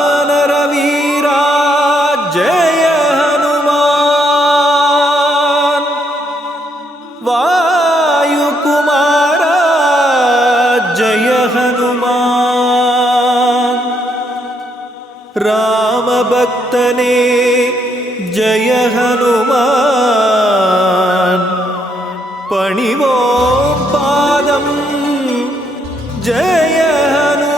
वानरवीरा जय हनुमान वायुकुमारा जय हनुमान रामभक्तने जय हनुमान पणिवों पादं जय हनुमान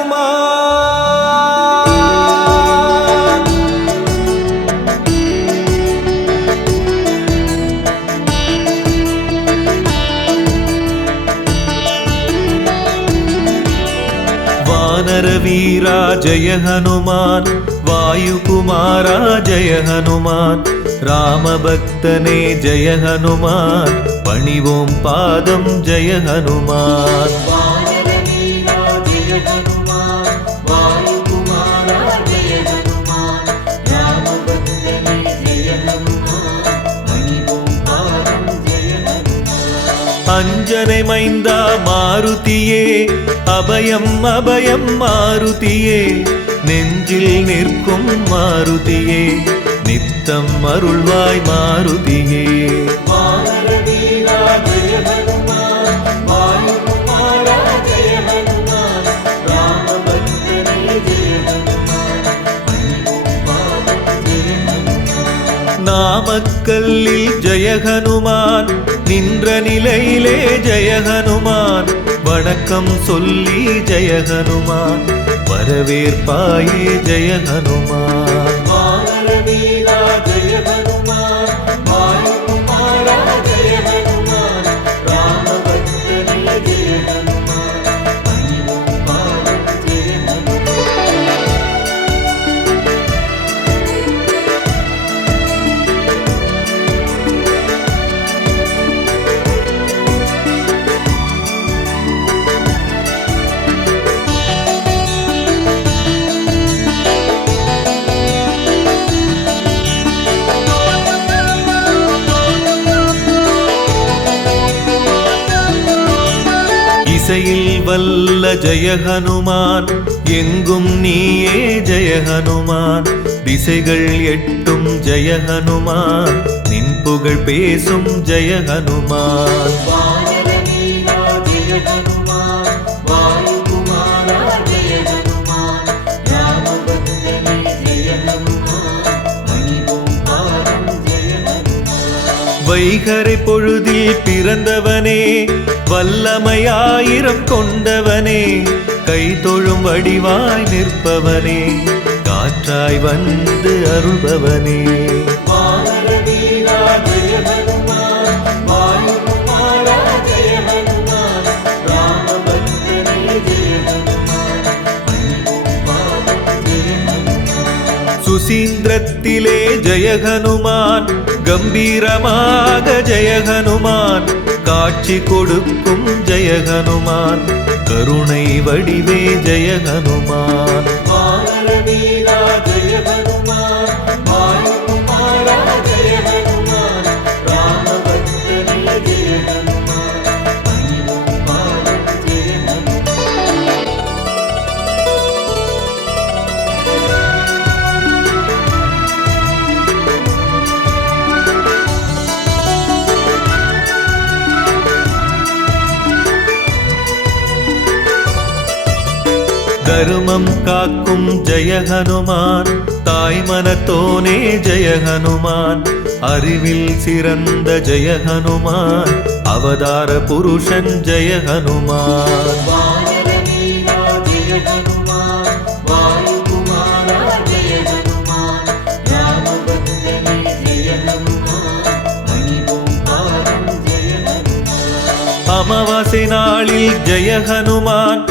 वानरवीरा जय हनुमान वायुकुमारा जय हनुमान रामभक्तने जय हनुमान पणिवों पादं जय हनुमान वानरवीरा जय हनुमान वायुकुमारा जय हनुमान रामभक्तने जय हनुमान पणिवों पादं जय हनुमान अंजने मैंदा मारुतिये अभयम् अभयम् मारुतिये நெஞ்சில் நிற்கும் மாருதியே நித்தம் அருள்வாய் மாருதியே वानरवीरा जय हनुमान वायुकुमारा जय हनुमान रामभक्तने जय हनुमान पणिवों पादं जय हनुमान நாமக்கல்லில் ஜெய ஹனுமான் நின்ற நிலையிலே ஜெய ஹனுமான் வணக்கம் சொல்லி ஜெய ஹனுமான் வரவேற்பாயே ஜெய ஹனுமான் वानरवीरा जय हनुमान वायुकुमारा जय हनुमान रामभक्तने जय हनुमान पणिवों पादं जय हनुमान இசையில் வல்ல ஜெய ஹனுமான் எங்கும் நீயே ஜெய ஹனுமான் திசைகள் எட்டும் ஜெய ஹனுமான் நின் புகழ் பேசும் ஜெய ஹனுமான் वानरवीरा जय हनुमान वायुकुमारा जय हनुमान रामभक्तने जय हनुमान पणिवों पादं जय हनुमान வைகரை பொழுதில் பிறந்தவனே வல்லமையாயிரம் கொண்டவனே கை தொழும் வடிவாய் நிற்பவனே காற்றாய் வந்து அருள்பவனே वानरवीरा जय हनुमान वायुकुमारा जय हनुमान रामभक्तने जय हनुमान पणिवों पादं जय हनुमान சுசீந்திரத்திலே ஜெய ஹனுமான் கம்பீரமாக ஜெய ஹனுமான் காட்சி கொடுக்கும் ஜெய ஹனுமான் கருணை வடிவே ஜெய ஹனுமான் वानरवीरा जय हनुमान वायुकुमारा जय हनुमान रामभक्तने जय हनुमान पणिवों पादं जय हनुमान தருமம் காக்கும் ஜெய ஹனுமான் தாய் மனத்தோனே ஜெய ஹனுமான் அறிவில் சிறந்த ஜெய ஹனுமான் அவதார புருஷன் ஜெய ஹனுமான் वानरवीरा जय हनुमान वायुकुमारा जय हनुमान रामभक्तने जय हनुमान पणिवों पादं जय हनुमान அமாவாசை நாளில் ஜெய ஹனுமான்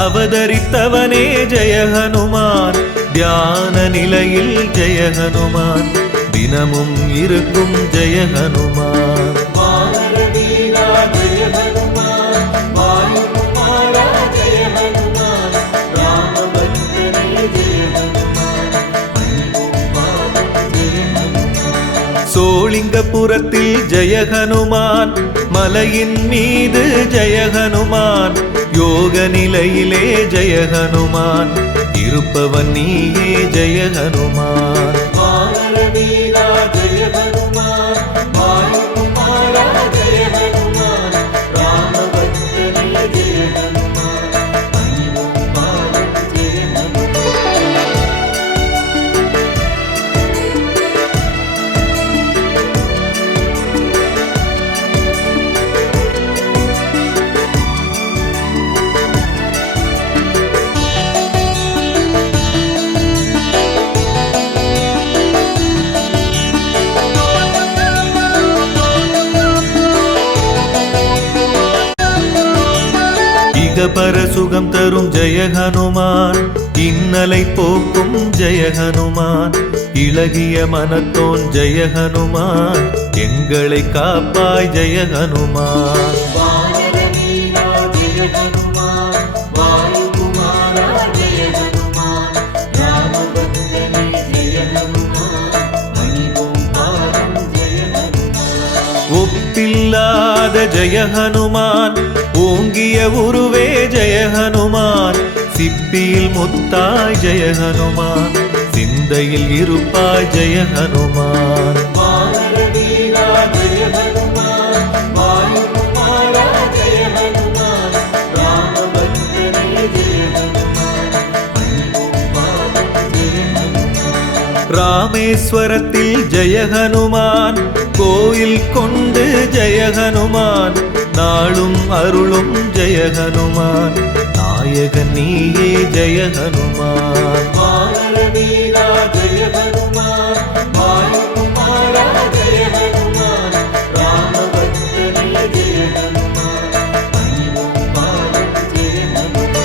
அவதரித்தவனே ஜெய ஹனுமான் தியான நிலையில் ஜெய ஹனுமான் தினமும் இருக்கும் ஜெய ஹனுமான் वानरवीरा जय हनुमान वायुकुमारा जय हनुमान रामभक्तने जय हनुमान पणिवों पादं जय हनुमान சோளிங்கபுரத்தில் ஜெய ஹனுமான் மலையின் மீது ஜெய ஹனுமான் யோக நிலையிலே ஜெய ஹனுமான் இருப்பவன் நீயே ஜெய ஹனுமான் வானர வீரா ஜெய ஹனுமான் வாயுகுமாரா ஜெய ஹனுமான் ராமபக்தனே ஜெய ஹனுமான் பணிவோம் பாதம் ஜெய ஹனுமான் பர சுகம் தரும் ஜெய ஹனுமான் இன்னலை போக்கும் ஜெய ஹனுமான் இளகிய மனத்தோன் ஜெய ஹனுமான் எங்களை காப்பாய் ஜெய ஹனுமான் வானர வீரா ஜெய ஹனுமான் வாயுகுமாரா ஜெய ஹனுமான் ராமபக்தனே ஜெய ஹனுமான் பணிவோம் பாதம் ஜெய ஹனுமான் ஒப்பில்லாத ஜெய ஹனுமான் ஓங்கிய உருவே ஜெய ஹனுமான் சிப்பியில் முத்தாய் ஜெய ஹனுமான் சிந்தையில் இருப்பாய் ஜெய ஹனுமான் வானர வீரா ஜெய ஹனுமான் வாயுகுமாரா ஜெய ஹனுமான் ராமபக்தனே ஜெய ஹனுமான் பணிவோம் பாதம் ஜெய ஹனுமான் ராமேஸ்வரத்தில் ஜெய ஹனுமான் கோயில் கொண்டு ஜெய ஹனுமான் நாளும் அருளும் ஜெய ஹனுமான் நாயகன் நீயே ஜெய ஹனுமான் வானர வீரா ஜெய ஹனுமான் வாயுகுமாரா ஜெய ஹனுமான் ராமபக்தனே ஜெய ஹனுமான் பணிவோம் பாதம் ஜெய ஹனுமான்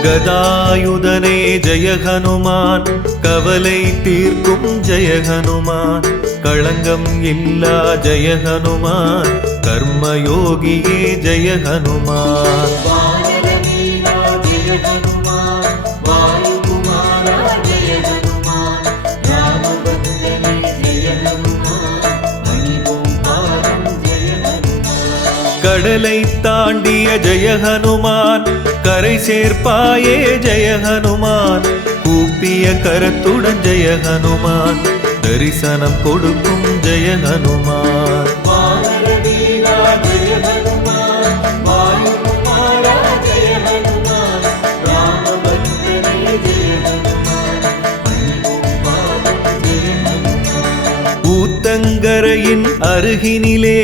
கதாயுதனே ஜெய ஹனுமான் கவலை தீர்க்கும் ஜெய ஹனுமான் களங்கம் இல்லா ஜெய ஹனுமான் கர்மயோகியே ஜெய ஹனுமான் வானர வீரா ஜெய ஹனுமான் வாயுகுமாரா ஜெய ஹனுமான் ராமபக்தனே ஜெய ஹனுமான் பணிவோம் பாதம் ஜெய ஹனுமான் கடலை தாண்டிய ஜெய ஹனுமான் கரை சேர்ப்பாயே ஜெய ஹனுமான் கூப்பிய கரத்துடன் ஜெய ஹனுமான் தரிசனம் கொடுக்கும் ஜெய ஹனுமான் வானர வீரா ஜெய ஹனுமான் வாயுகுமாரா ஜெய ஹனுமான் ராமபக்தனே ஜெய ஹனுமான் பணிவோம் பாதம் ஜெய ஹனுமான் ஊத்தங்கரையின் அருகினிலே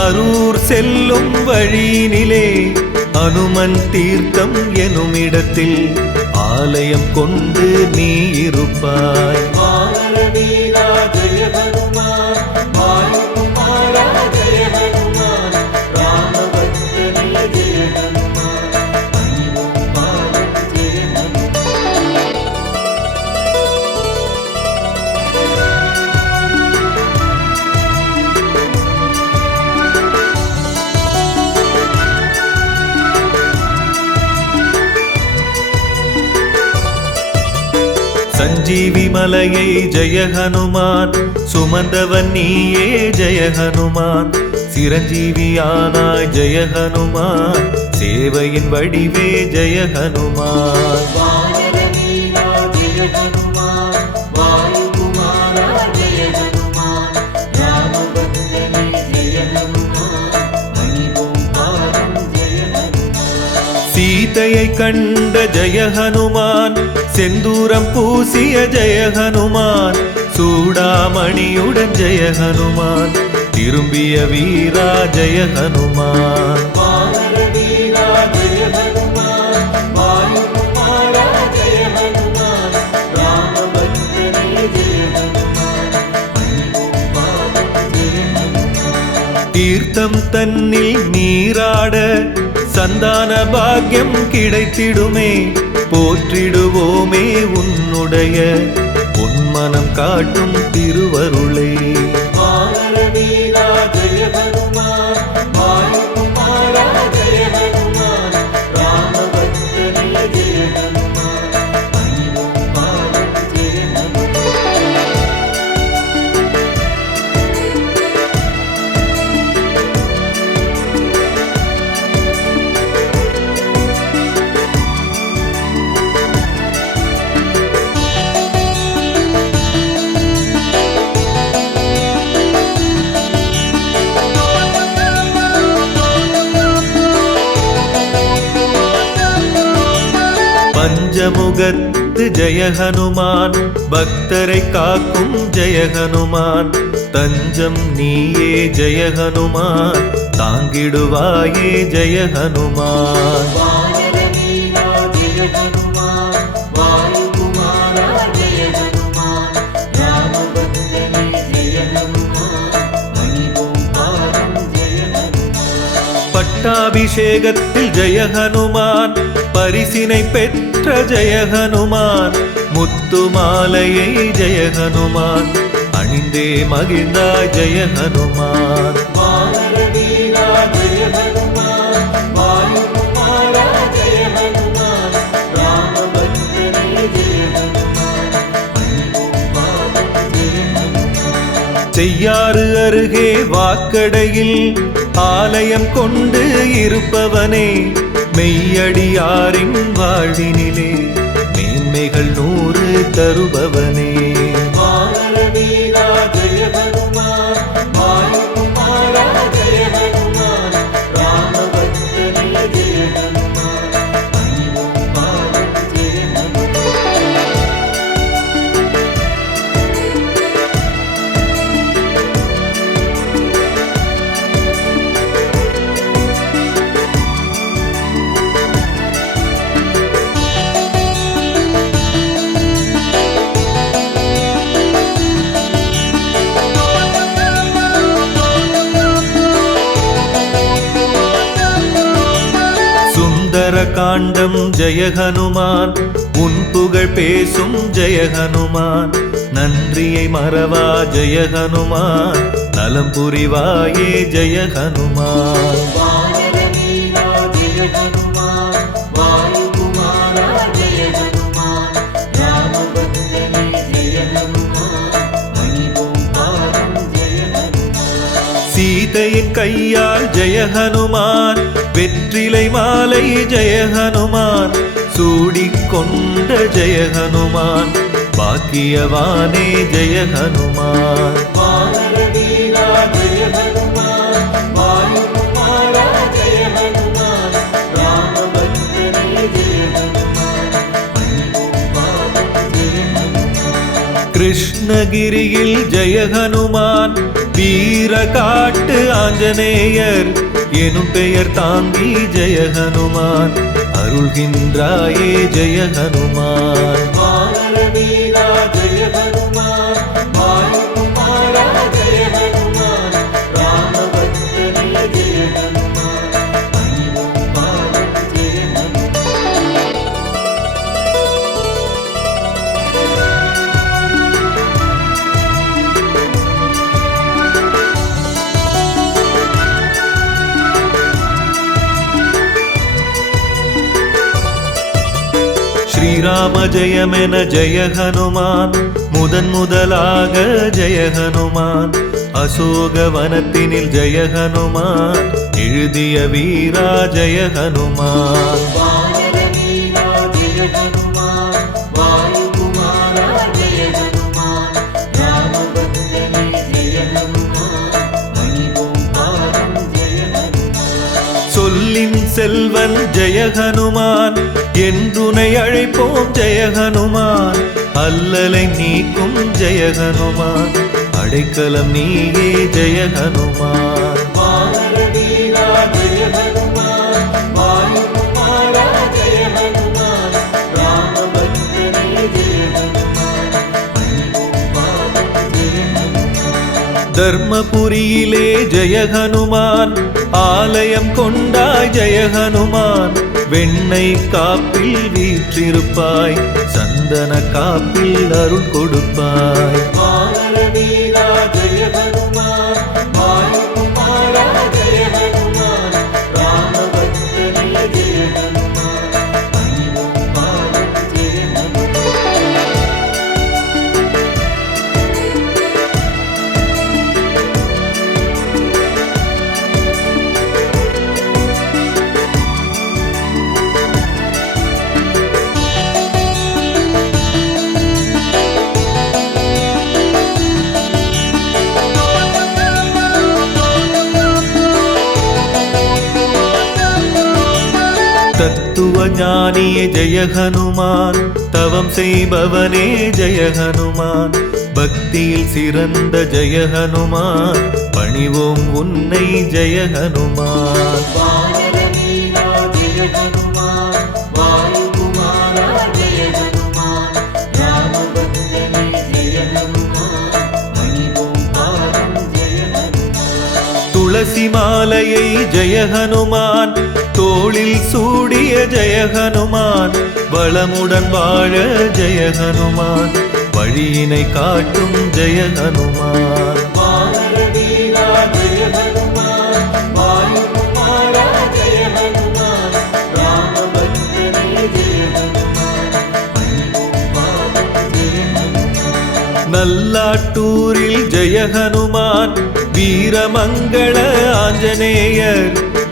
அரூர் செல்லும் வழியினிலே அனுமன் தீர்த்தம் எனும் இடத்தில் ஆலயம் கொண்டு நீ இருப்பாய் வானர வீரா ஜெய ஹனுமான் வாயுகுமாரா ஜெய ஹனுமான் ராமபக்தனே ஜெய ஹனுமான் பணிவோம் பாதம் ஜெய ஹனுமான் சஞ்சீவி மலையை ஜெய ஹனுமான் சுமந்தவன் நீயே ஜெய ஹனுமான் சிரஞ்சீவியானாய் ஜெய ஹனுமான் சேவையின் வடிவே ஜெய ஹனுமான் வானர வீரா ஜெய ஹனுமான் வாயுகுமாரா ஜெய ஹனுமான் ராமபக்தனே ஜெய ஹனுமான் பணிவோம் பாதம் ஜெய ஹனுமான் சீதையை கண்ட ஜெய ஹனுமான் செந்தூரம் பூசிய ஜெய ஹனுமான் சூடாமணியுடன் ஜெய ஹனுமான் திரும்பிய வீரா ஜெய ஹனுமான் வானர வீரா ஜெய ஹனுமான் வாயுகுமாரா ஜெய ஹனுமான் ராமபக்தனே ஜெய ஹனுமான் பணிவோம் பாதம் ஜெய ஹனுமான் தீர்த்தம் தன்னில் நீராட சந்தான பாக்கியம் கிடைத்திடுமே போற்றிடுவோமே உன்னுடைய பொன்மனம் காட்டும் திருவருளை. வானரவீரா ஜெய ஹனுமான், வாயுகுமாரா ஜெய ஹனுமான், ராமபக்தனே ஜெய ஹனுமான், பணிவோம் பாதம் ஜெய ஹனுமான். பஞ்சமுகத்து ஜெய ஹனுமான், பக்தரை காக்கும் ஜெய ஹனுமான், தஞ்சம் நீயே ஜெய ஹனுமான், தாங்கிடுவாயே ஜெய ஹனுமான். வானரவீரா ஜெய ஹனுமான், வாயுகுமாரா ஜெய ஹனுமான், ராமபக்தனே ஜெய ஹனுமான், பணிவோம் பாதம் ஜெய ஹனுமான். பட்டாபிஷேகத்தில் ஜெய ஹனுமான், பரிசினை பெற்ற ஜெய ஹனுமான், முத்து மாலையை ஜெய ஹனுமான், அணிந்தே மகிழ்ந்தாய் ஜெய ஹனுமான். வானரவீரா ஜெய ஹனுமான், வாயுகுமாரா ஜெய ஹனுமான், ராமபக்தனே ஜெய ஹனுமான், பணிவோம் பாதம் ஜெய ஹனுமான். செய்யாறு அருகே வாக்கடையில் ஆலயம் கொண்டு இருப்பவனே, மெய்யடியாரின் வாழ்வினிலே மேன்மைகள் 100 தருபவனே. வானரவீரா ஜெய ஹனுமான், வாயுகுமாரா ஜெய ஹனுமான், ராமபக்தனே ஜெய ஹனுமான், பணிவோம் பாதம் ஜெய ஹனுமான். சுந்தர காண்டம் ஜெய ஹனுமான், உன் புகழ் பேசும் ஜெய ஹனுமான், நன்றியை மறவா ஜெய ஹனுமான், நலம் புரிவாயே ஜெய ஹனுமான். வானரவீரா ஜெய ஹனுமான், வாயுகுமாரா ஜெய ஹனுமான், ராமபக்தனே ஜெய ஹனுமான், பணிவோம் பாதம் ஜெய ஹனுமான். சீதையின் கையால் ஜெய ஹனுமான், வெற்றிலை மாலை ஜெய ஹனுமான், சூடிக்கொண்ட ஜெய ஹனுமான், பாக்கியவானே ஜெய ஹனுமான். வானரவீரா ஜெய ஹனுமான், வாயுகுமாரா ஜெய ஹனுமான், ராமபக்தனே ஜெய ஹனுமான், பணிவோம் பாதம் ஜெய ஹனுமான். கிருஷ்ணகிரியில் ஜெய ஹனுமான், வீர காட்டு ஆஞ்சநேயர் எனும் பெயர் தாங்கி ஜெய ஹனுமான், அருள்கின்றாயே ஜெய ஹனுமான். வானரவீரா ஜெய ஹனுமான், வாயுகுமாரா ஜெய ஹனுமான், ராமபக்தனே ஜெய ஹனுமான், பணிவோம் பாதம் ஜெய ஹனுமான். ஸ்ரீராம ஜெயமென ஜெய ஹனுமான், முதலாக ஜெய ஹனுமான், அசோக வனத்தினில் ஜெய ஹனுமான், எழுதிய வீரா ஜெய ஹனுமான். வானரவீரா ஜெய ஹனுமான், வாயுகுமாரா ஜெய ஹனுமான், ராமபக்தனே ஜெய ஹனுமான், பணிவோம் பாதம் ஜெய ஹனுமான். சொல்லின் செல்வன் ஜெய ஹனுமான், என்றுனை அழைப்போம் ஜெய ஹனுமான், அல்லலை நீக்கும் ஜெய ஹனுமான், அடைக்கலம் நீயே ஜெய ஹனுமான். வானரவீரா ஜெய ஹனுமான், வாயுகுமாரா ஜெய ஹனுமான், ராமபக்தனே ஜெய ஹனுமான், பணிவோம் பாதம் ஜெய ஹனுமான். தர்மபுரியிலே ஜெய ஹனுமான், ஆலயம் கொண்டாய் ஜெய ஹனுமான், வெண்ணெய் காப்பில் வீற்றிருப்பாய், சந்தன காப்பில் அருள் கொடுப்பாய். வானர வீரா ஜெய ஹனுமான், வாயுகுமாரா ஜெய ஹனுமான், ராமபக்தனே ஜெய ஹனுமான், பணிவோம் பாதம் ஜெய ஹனுமான். தத்துவ ஞானியே ஜெய ஹனுமான், தவம் செய்பவனே ஜெய ஹனுமான், பக்தியில் சிறந்த ஜெய ஹனுமான், பணிவோம் உன்னை ஜெய ஹனுமான். வானர வீரா ஜெய ஹனுமான், வாயுகுமாரா ஜெய ஹனுமான், ராமபக்தனே ஜெய ஹனுமான், பணிவோம் பாதம் ஜெய ஹனுமான். துளசி மாலையை ஜெய ஹனுமான், தோளில் சூடிய ஜெய ஹனுமான், வளமுடன் வாழ ஜெய ஹனுமான், வழியினை காட்டும் ஜெய ஹனுமான். வானர வீரா ஜெய ஹனுமான், வாயுகுமாரா ஜெய ஹனுமான், ராமபக்தனே ஜெய ஹனுமான், பணிவோம் பாதம் ஜெய ஹனுமான். நல்லாட்டூரில் ஜெய ஹனுமான், வீரமங்கள ஆஞ்சநேயர்,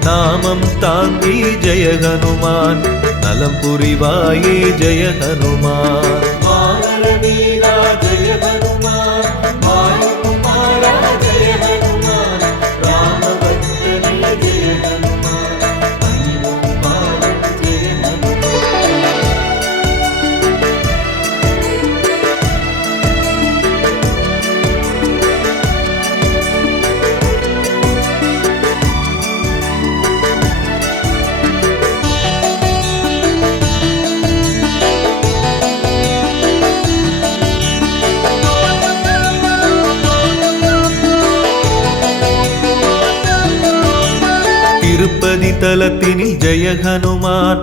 நாமம் தாங்கி ஜெய ஹனுமான், நலம் புரிவாயே ஜெய ஹனுமான். வானர வீரா ஜெய ஹனுமான், வாயுகுமாரா ஜெய ஹனுமான், ராமபக்தனே ஜெய ஹனுமான், பணிவோம் பாதம் ஜெய ஹனுமான். திருப்பதி தலத்தினில் ஜெய ஹனுமான்,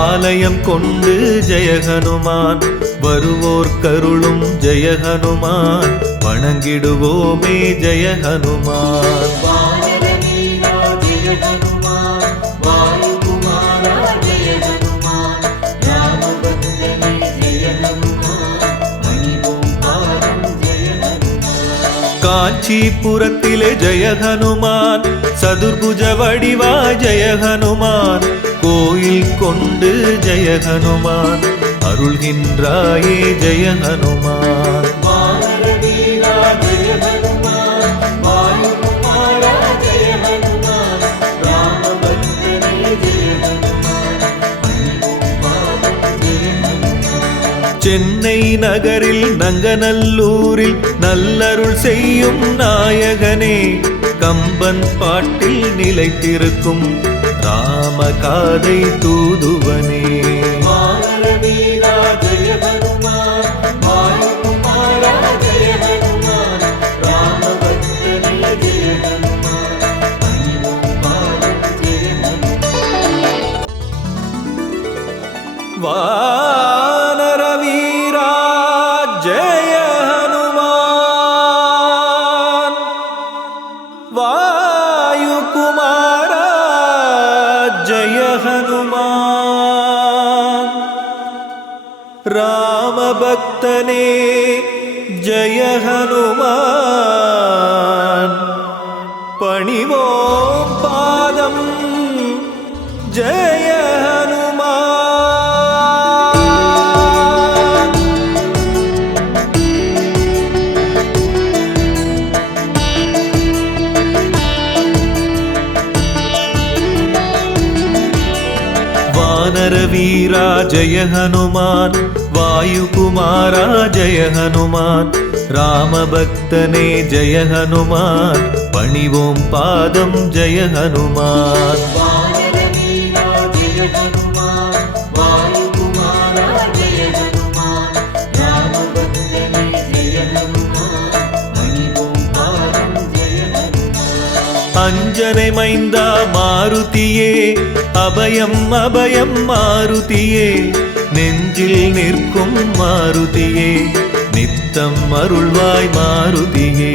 ஆலயம் கொண்டு ஜெய ஹனுமான், வருவோர் கருளும் ஜெய ஹனுமான், வணங்கிடுவோமே ஜெய ஹனுமான். வானர வீரா ஜெய ஹனுமான், வாயுகுமாரா ஜெய ஹனுமான், ராமபக்தனே ஜெய ஹனுமான், பணிவோம் பாதம் ஜெய ஹனுமான். காஞ்சிபுரத்திலே ஜெய ஹனுமான், சதுர்புஜ வடிவா ஜெய ஹனுமான், கோயில் கொண்டு ஜெய ஹனுமான், அருள்கின்றாயே ஜெய ஹனுமான். வானர வீரா ஜெய ஹனுமான், வாயுகுமாரா ஜெய ஹனுமான், ராமபக்தனே ஜெய ஹனுமான், பணிவோம் பாதம் ஜெய ஹனுமான். சென்னை நகரில் நங்கநல்லூரில் நல்லருள் செய்யும் நாயகனே, கம்பன் பாட்டில் நிலைத்திருக்கும் ராமகாதை தூதுவனே. வானர வீரா ஜெய ஹனுமான், வாயுகுமாரா ஜெய ஹனுமான், ராமபக்தனே ஜெய ஹனுமான், பணிவோம் பாதம் ஜெய ஹனுமான். வானர வீரா ஜெய ஹனுமான், வாயுகுமாரா ஜெய ஹனுமான், ராமபக்தனே ஜெய ஹனுமான், பணிவோம் பாதம் ஜெய ஹனுமான். வானர வீரா ஜெய ஹனுமான், வாயுகுமாரா ஜெய ஹனுமான், ராமபக்தனே ஜெய ஹனுமான், பணிவோம் பாதம் ஜெய ஹனுமான். வானர வீரா ஜெய ஹனுமான், வாயுகுமாரா ஜெய ஹனுமான், ராமபக்தனே ஜெய ஹனுமான், பணிவோம் பாதம் ஜெய ஹனுமான். அஞ்சனை மைந்தா மாருதியே அபயம் அபயம் மாருதியே நெஞ்சில் நிற்கும் மாருதியே நித்தம் அருள்வாய் மாருதியே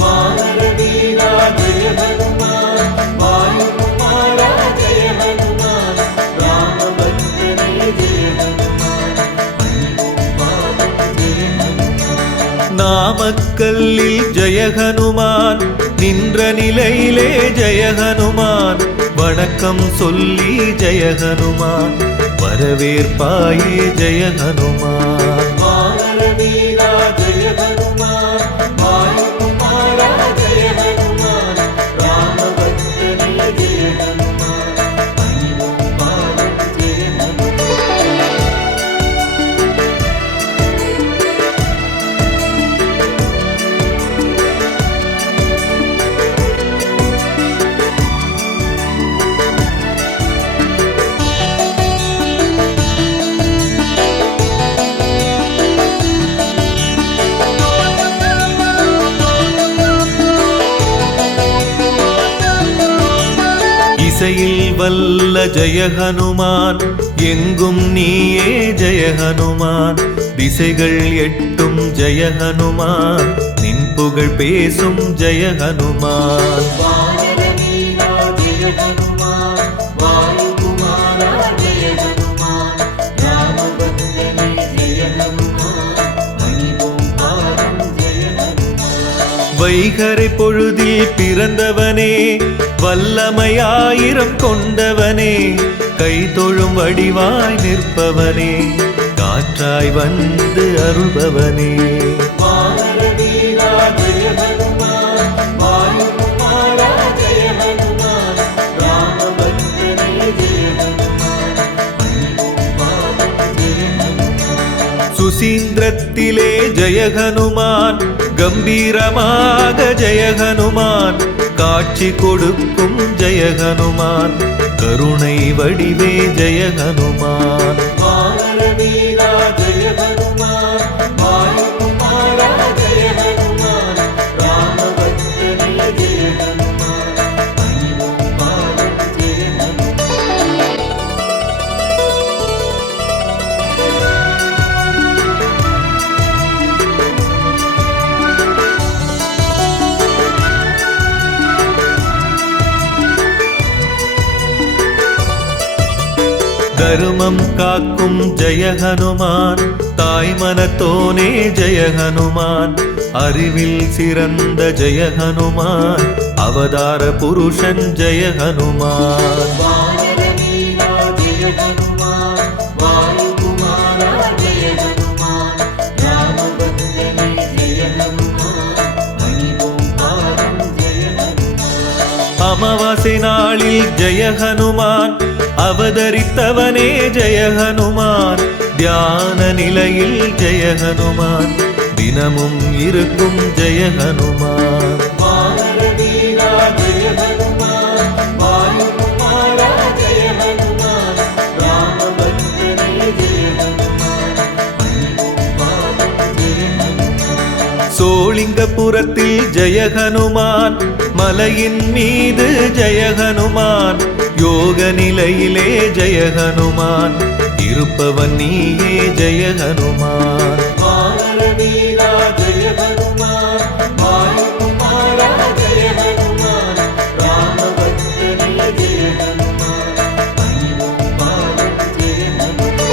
வானர வீரா ஜெய ஹனுமான் வாயுகுமாரா ஜெய ஹனுமான் ராமபக்தனே ஜெய ஹனுமான் பணிவோம் பாதம் ஜெய ஹனுமான் நாமக்கல்லில் ஜெய ஹனுமான் நின்ற நிலையிலே ஜெய ஹனுமான் வணக்கம் சொல்லி ஜெய ஹனுமான் வரவேற்பாயே ஜெய ஹனுமான் வானர வீரா ஜெய ஹனுமான் வாயுகுமாரா ஜெய ஹனுமான் ராமபக்தனே ஜெய ஹனுமான் பணிவோம் பாதம் ஜெய ஹனுமான் இசையில் வல்ல ஜெய ஹனுமான் எங்கும் நீயே ஜெய ஹனுமான் திசைகள் எட்டும் ஜெய ஹனுமான் நின் புகழ் பேசும் ஜெய ஹனுமான் வானர வீரா ஜெய ஹனுமான் வாயுகுமாரா ஜெய ஹனுமான் ராமபக்தனே ஜெய ஹனுமான் பணிவோம் பாதம் ஜெய ஹனுமான் வைகரை பொழுதில் பிறந்தவனே வல்லமையாயிரம் கொண்டவனே கை தொழும் வடிவாய் நிற்பவனே காற்றாய் வந்து அருள்பவனே வானர வீரா ஜெய ஹனுமான் வாயுகுமாரா ஜெய ஹனுமான் ராமபக்தனே ஜெய ஹனுமான் பணிவோம் பாதம் ஜெய ஹனுமான் சுசீந்திரத்திலே ஜெய ஹனுமான் கம்பீரமாக ஜெய ஹனுமான் காட்சி கொடுக்கும் ஜெய ஹனுமான் கருணை வடிவே ஜெய ஹனுமான் வானர வீரா ஜெய ஹனுமான் வாயுகுமாரா ஜெய ஹனுமான் ராமபக்தனே ஜெய ஹனுமான் பணிவோம் பாதம் ஜெய ஹனுமான் தருமம் காக்கும் ஜெய ஹனுமான் தாய் மனத்தோனே ஜெய ஹனுமான் அறிவில் சிறந்த ஜெய ஹனுமான் அவதார புருஷன் ஜெய ஹனுமான் வானர வீரா ஜெய ஹனுமான் வாயுகுமாரா ஜெய ஹனுமான் ராமபக்தனே ஜெய ஹனுமான் பணிவோம் பாதம் ஜெய ஹனுமான் அமாவாசை நாளில் ஜெய ஹனுமான் அவதரித்தவனே ஜெய ஹனுமான் தியான நிலையில் ஜெய ஹனுமான் தினமும் இருக்கும் ஜெய ஹனுமான் வானர வீரா ஜெய ஹனுமான் வாயுகுமாரா ஜெய ஹனுமான் ராமபக்தனே ஜெய ஹனுமான் பணிவோம் பாதம் ஜெய ஹனுமான் சோளிங்கபுரத்தில் ஜெய ஹனுமான் மலையின் மீது ஜெய ஹனுமான் யோக நிலையிலே ஜெய ஹனுமான் இருப்பவன் நீயே ஜெய ஹனுமான் வானர வீரா ஜெய ஹனுமான் வாயுகுமாரா ஜெய ஹனுமான் ராமபக்தனே ஜெய ஹனுமான் பணிவோம் பாதம் ஜெய ஹனுமான்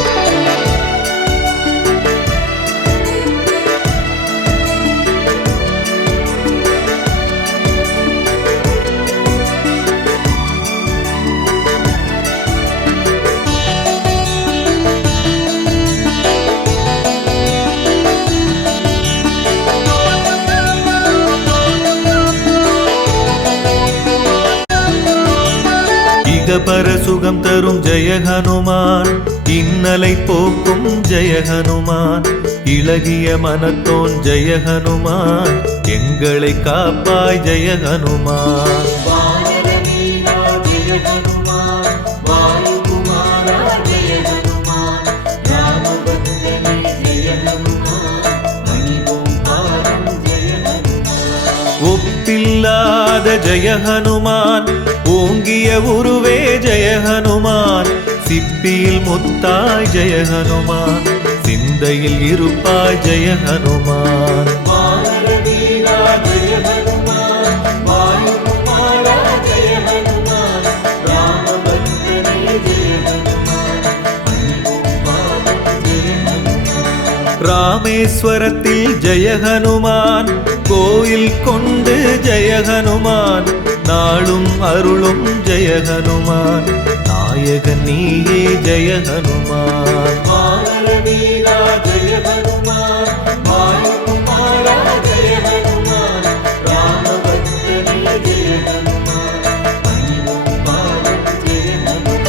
இகபர சுகம் தரும் ஜெய ஹனுமான் இன்னலை போக்கும் ஜெய ஹனுமான் இளகிய மனத்தோன் ஜெய ஹனுமான் எங்களை காப்பாய் ஜெய ஹனுமான் வானர வீரா ஜெய ஹனுமான் வாயுகுமாரா ஜெய ஹனுமான் ராமபக்தனே ஜெய ஹனுமான் பணிவோம் பாதம் ஜெய ஹனுமான் ஒப்பில்லாத ஜெய ஹனுமான் ஓங்கிய உருவே ஜெய ஹனுமான் சிப்பியில் முத்தாய் ஜெய ஹனுமான் சிந்தையில் இருப்பாய் ஜெய ஹனுமான் வானரவீரா ஜெய ஹனுமான் வாயுகுமாரா ஜெய ஹனுமான் ராமபக்தனே ஜெய ஹனுமான் பணிவோம் பாதம் ஜெய ஹனுமான் ராமேஸ்வரத்தில் ஜெய ஹனுமான் கோயில் கொண்டு ஜெய ஹனுமான் நாளும் அருளும் ஜெய ஹனுமான் நாயகன் நீயே ஜெய ஹனுமான் வானரவீரா ஜெய ஹனுமான் வாயுகுமாரா ஜெய ஹனுமான் ராமபக்தனே ஜெய ஹனுமான் பணிவோம் பாதம் ஜெய ஹனுமான்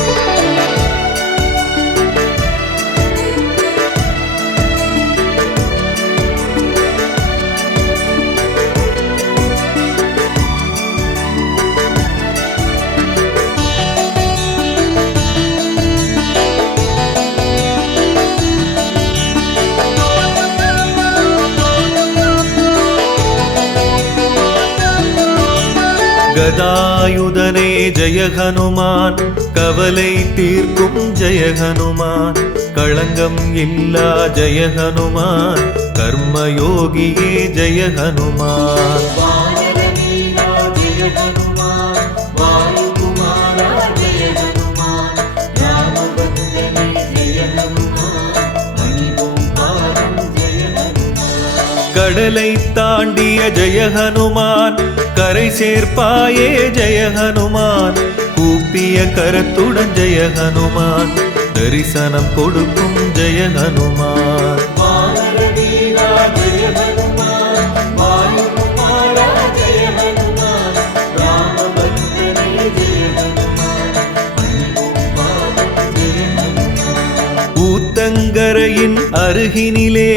கதாயுதனே ஜெய ஹனுமான் கவலை தீர்க்கும் ஜெய ஹனுமான் களங்கம் இல்லா ஜெய ஹனுமான் கர்மயோகியே ஜெய ஹனுமான் வானரவீரா ஜெய ஹனுமான் வாயுகுமாரா ஜெய ஹனுமான் ராமபக்தனே ஜெய ஹனுமான் பணிவோம் பாதம் ஜெய ஹனுமான் கடலை தாண்டிய ஜெய ஹனுமான் கரை சேர்ப்பாயே ஜெய ஹனுமான் கூப்பிய கரத்துடன் ஜெய ஹனுமான் தரிசனம் கொடுக்கும் ஜெய ஹனுமான் வானரவீரா ஜெய ஹனுமான் வாயுகுமாரா ஜெய ஹனுமான் ராமபக்தனே ஜெய ஹனுமான் பணிவோம் பாதம் ஜெய ஹனுமான் ஊத்தங்கரையின் அருகினிலே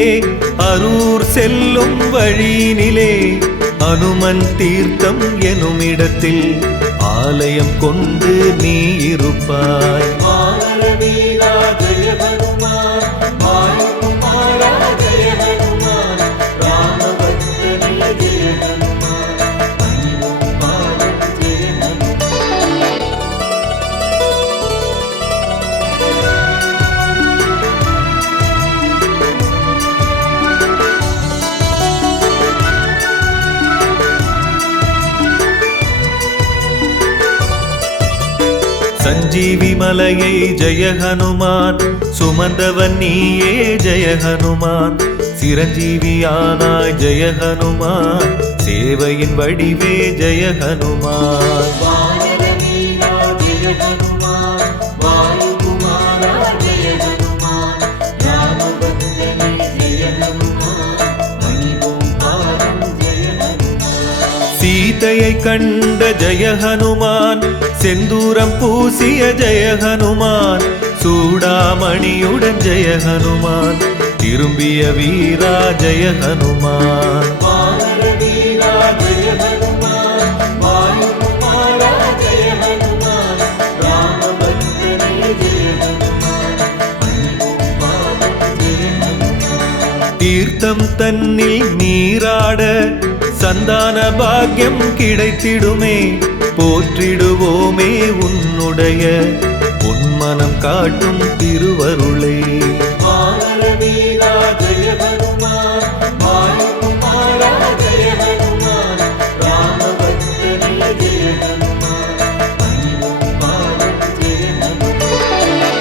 அரூர் செல்லும் வழியினிலே அனுமன் தீர்த்தம் எனுமிடத்தில் ஆலயம் கொண்டு நீ இருப்பாய் வானரவீரா ஜெய ஹனுமான் வாயுகுமாரா ஜெய ஹனுமான் ராமபக்தனே ஜெய ஹனுமான் பணிவோம் பாதம் ஜெய ஹனுமான் சஞ்சீவி மலையை ஜெய ஹனுமான் சுமந்தவன் நீயே ஜெய ஹனுமான் சிரஞ்சீவியானாய் ஜெய ஹனுமான் சேவையின் வடிவே ஜெய ஹனுமான் வானரவீரா ஜெய ஹனுமான் வாயுகுமாரா ஜெய ஹனுமான் ராமபக்தனே ஜெய ஹனுமான் பணிவோம் பாதம் ஜெய ஹனுமான் சீதையை கண்ட ஜெய ஹனுமான் செந்தூரம் பூசிய ஜெய ஹனுமான் சூடாமணியுடன் ஜெய ஹனுமான் திரும்பிய வீரா ஜெய ஹனுமான் வானரவீரா ஜெய ஹனுமான் வாயுகுமாரா ஜெய ஹனுமான் ராமபக்தனே ஜெய ஹனுமான் பணிவோம் பாதம் ஜெய ஹனுமான் தீர்த்தம் தன்னில் நீராட சந்தான பாக்கியம் கிடைத்திடுமே போற்றிடுவோமே உன்னுடைய பொன்மனம் காட்டும் திருவருளை வானரவீரா ஜெய ஹனுமான் வாயுகுமாரா ஜெய ஹனுமான் ராமபக்தனே ஜெய ஹனுமான் பணிவோம் பாதம் ஜெய ஹனுமான்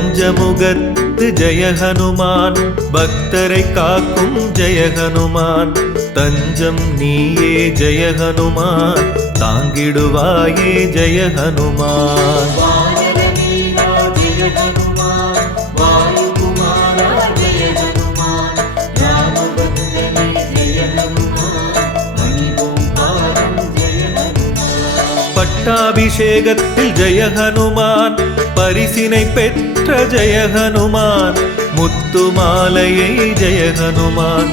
பஞ்சமுகத்து ஜெய ஹனுமான் பக்தரை காக்கும் ஜெய ஹனுமான் தஞ்சம் நீயே ஜெய ஹனுமான் தாங்கிடுவாயே ஜெய ஹனுமான் வானரவீரா ஜெய ஹனுமான் வாயுகுமாரா ஜெய ஹனுமான் ராமபக்தனே ஜெய ஹனுமான் பணிவோம் பாதம் ஜெய ஹனுமான் பட்டாபிஷேகத்தில் ஜெய ஹனுமான் பரிசினை பெற்ற ஜெய ஹனுமான் முத்து மாலையை ஜெய ஹனுமான்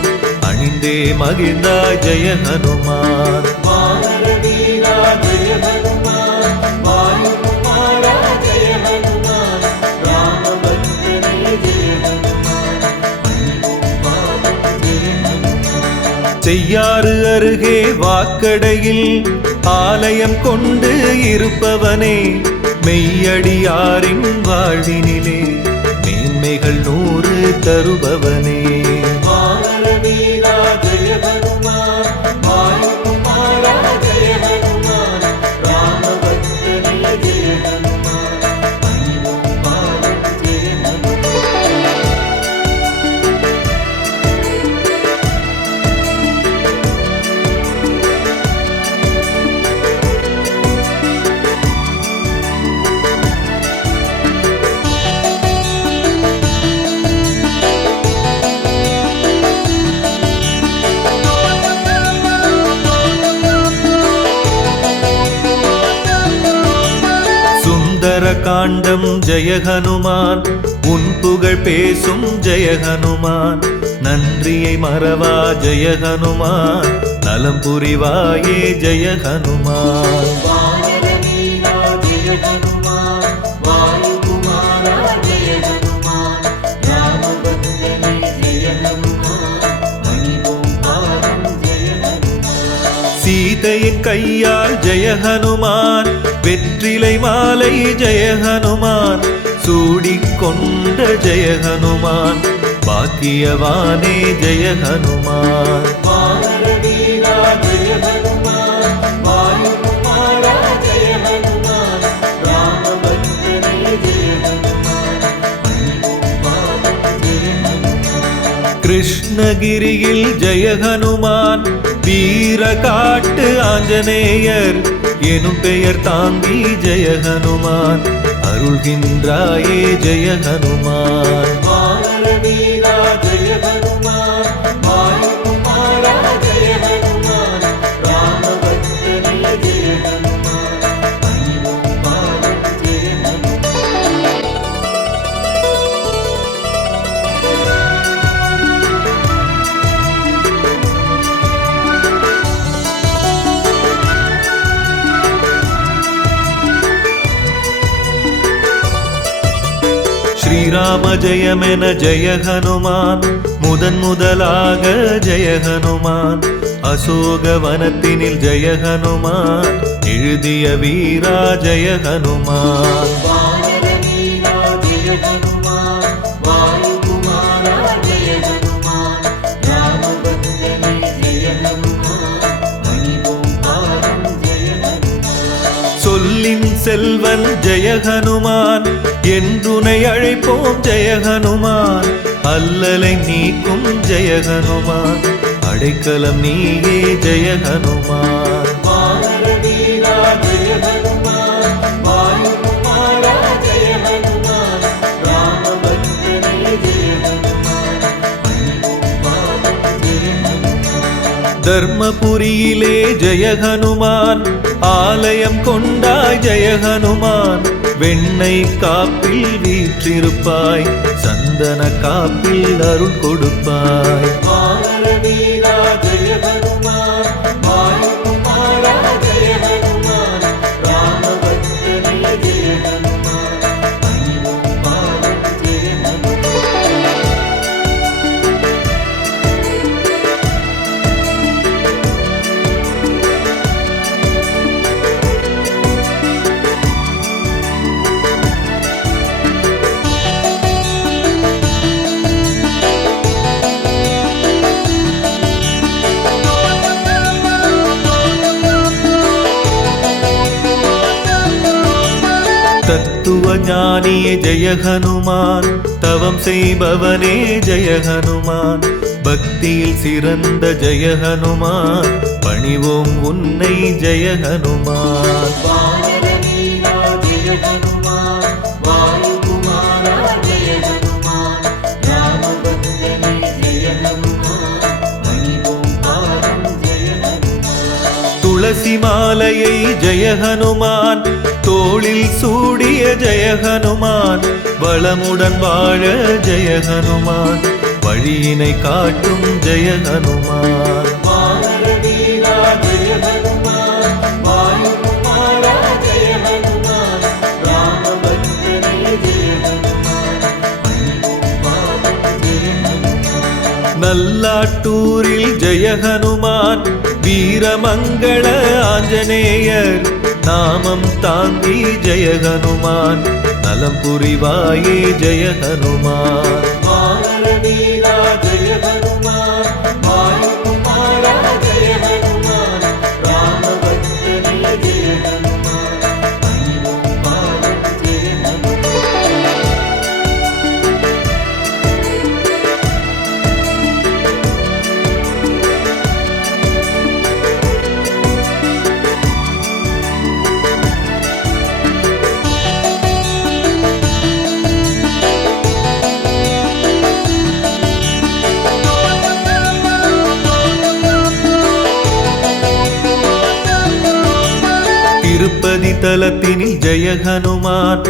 அணிந்தே மகிழ்ந்தாய் ஜெய ஹனுமான் வானர வீரா ஜெய ஹனுமான் வாயுகுமாரா ஜெய ஹனுமான் ராமபக்தனே ஜெய ஹனுமான் பணிவோம் பாதம் ஜெய ஹனுமான் செய்யாறு அருகே வாக்கடையில் ஆலயம் கொண்டு இருப்பவனே மெய்யடியாரின் வாழ்வினிலே மேன்மைகள் 100 தருபவனே வானர வீரா ஜெய ஹனுமான் வாயுகுமாரா ஜெய ஹனுமான் ராமபக்தனே ஜெய ஹனுமான் பணிவோம் பாதம் ஜெய ஹனுமான் சுந்தர காண்டம் ஜெய ஹனுமான் உன் புகழ் பேசும் ஜெய ஹனுமான் நன்றியை மறவா ஜெய ஹனுமான் நலம் புரிவாயே ஜெய ஹனுமான் வானர வீரா ஜெய ஹனுமான் வாயுகுமாரா ஜெய ஹனுமான் ராமபக்தனே ஜெய ஹனுமான் பணிவோம் பாதம் ஜெய ஹனுமான் சீதையின் கையால் ஜெய ஹனுமான் வெற்றிலை மாலை ஜெய ஹனுமான் சூடிக்கொண்ட ஜெய ஹனுமான் பாக்கியவானே ஜெய ஹனுமான் வானர வீரா ஜெய ஹனுமான் வாயுகுமாரா ஜெய ஹனுமான் ராமபக்தனே ஜெய ஹனுமான் பணிவோம் பாதம் ஜெய ஹனுமான் கிருஷ்ணகிரியில் ஜெய ஹனுமான் வீர காட்டு ஆஞ்சநேயர் எனும் பெயர் தாங்கி ஜெய ஹனுமான் அருள்கின்றாயே ஜெய ஹனுமான் வானர வீரா ஜெய ஹனுமான் வாயுகுமாரா ஜெய ஹனுமான் ராமபக்தனே ஜெய ஹனுமான் பணிவோம் பாதம் ஜெய ஹனுமான் ஸ்ரீராம ஜெயமென ஜெய ஹனுமான் முதலாக ஜெய ஹனுமான் அசோக வனத்தினில் ஜெய ஹனுமான் எழுதிய வீரா ஜெய ஹனுமான் வானர வீரா ஜெய ஹனுமான் வாயுகுமாரா ஜெய ஹனுமான் ராமபக்தனே ஜெய ஹனுமான் பணிவோம் பாதம் ஜெய ஹனுமான் சொல்லின் செல்வன் ஜெய ஹனுமான் என்றுனை அழைப்போம் ஜெய ஹனுமான் அல்லலை நீக்கும் ஜெய ஹனுமான் அடைக்கலம் நீயே ஜெய ஹனுமான் வானர வீரா ஜெய ஹனுமான் வாயுகுமாரா ஜெய ஹனுமான் ராமபக்தனே ஜெய ஹனுமான் பணிவோம் பாதம் ஜெய ஹனுமான் தர்மபுரியிலே ஜெய ஹனுமான் ஆலயம் கொண்டாய் ஜெய ஹனுமான் வெண்ணை காப்பில் வீற்றிருப்பாய் சந்தன காப்பில் அருள் கொடுப்பாய் வானர வீரா ஜெய ஹனுமான் வாயுகுமாரா ஜெய ஹனுமான் ராமபக்தனே ஜெய ஹனுமான் பணிவோம் பாதம் ஜெய ஹனுமான் தத்துவ ஞானியே ஜெய ஹனுமான் தவம் செய்பவனே ஜெய ஹனுமான் பக்தியில் சிறந்த ஜெய ஹனுமான் பணிவோம் உன்னை ஜெய ஹனுமான் வானர வீரா ஜெய ஹனுமான் வாயுகுமாரா ஜெய ஹனுமான் ராமபக்தனே ஜெய ஹனுமான் பணிவோம் பாதம் ஜெய ஹனுமான் துளசி மாலையை ஜெய ஹனுமான் தோளில் சூடிய ஜெய ஹனுமான் வளமுடன் வாழ ஜெய ஹனுமான் வழியினை காட்டும் ஜெய ஹனுமான் வானர வீரா ஜெய ஹனுமான் வாயுகுமாரா ஜெய ஹனுமான் ராமபக்தனே ஜெய ஹனுமான் பணிவோம் பாதம் ஜெய ஹனுமான் நல்லாட்டூரில் ஜெய ஹனுமான் வீரமங்கள ஆஞ்சநேயர் நாமம் தாங்கி ஜெய ஹனுமான் நலம் புரிவாயே ஜெய ஹனுமான் வானர வீரா ஜெய ஹனுமான் வாயுகுமாரா ஜெய ஹனுமான் ராமபக்தனே ஜெய ஹனுமான் பணிவோம் பாதம் ஜெய ஹனுமான் திருப்பதி தலத்தினில் ஜெய ஹனுமான்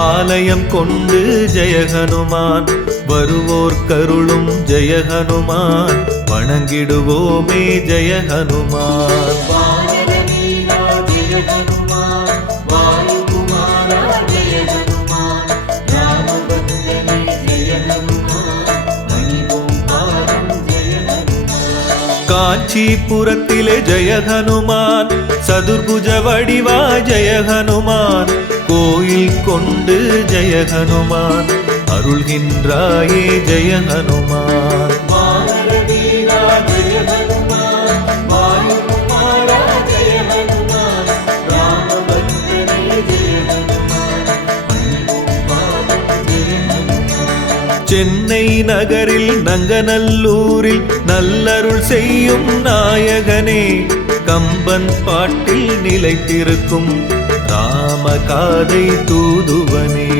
ஆலயம் கொண்டு ஜெய ஹனுமான் வருவோர் கருளும் ஜெய ஹனுமான் வணங்கிடுவோமே ஜெய ஹனுமான் வானர வீரா ஜெய ஹனுமான் வாயுகுமாரா ஜெய ஹனுமான் ராமபக்தனே ஜெய ஹனுமான் பணிவோம் பாதம் ஜெய ஹனுமான் காஞ்சிபுரத்திலே ஜெய ஹனுமான் சதுர்புஜ வடிவா ஜெய ஹனுமான் கோயில் கொண்டு ஜெய ஹனுமான் அருள்கின்றாயே ஜெய ஹனுமான் வானர வீரா ஜெய ஹனுமான் வாயுகுமாரா ஜெய ஹனுமான் ராமபக்தனே ஜெய ஹனுமான் பணிவோம் பாதம் ஜெய ஹனுமான் சென்னை நகரில் நங்கநல்லூரில் நல்லருள் செய்யும் நாயகனே கம்பன் பாட்டில் நிலைத்திருக்கும் ராமகாதை தூதுவனே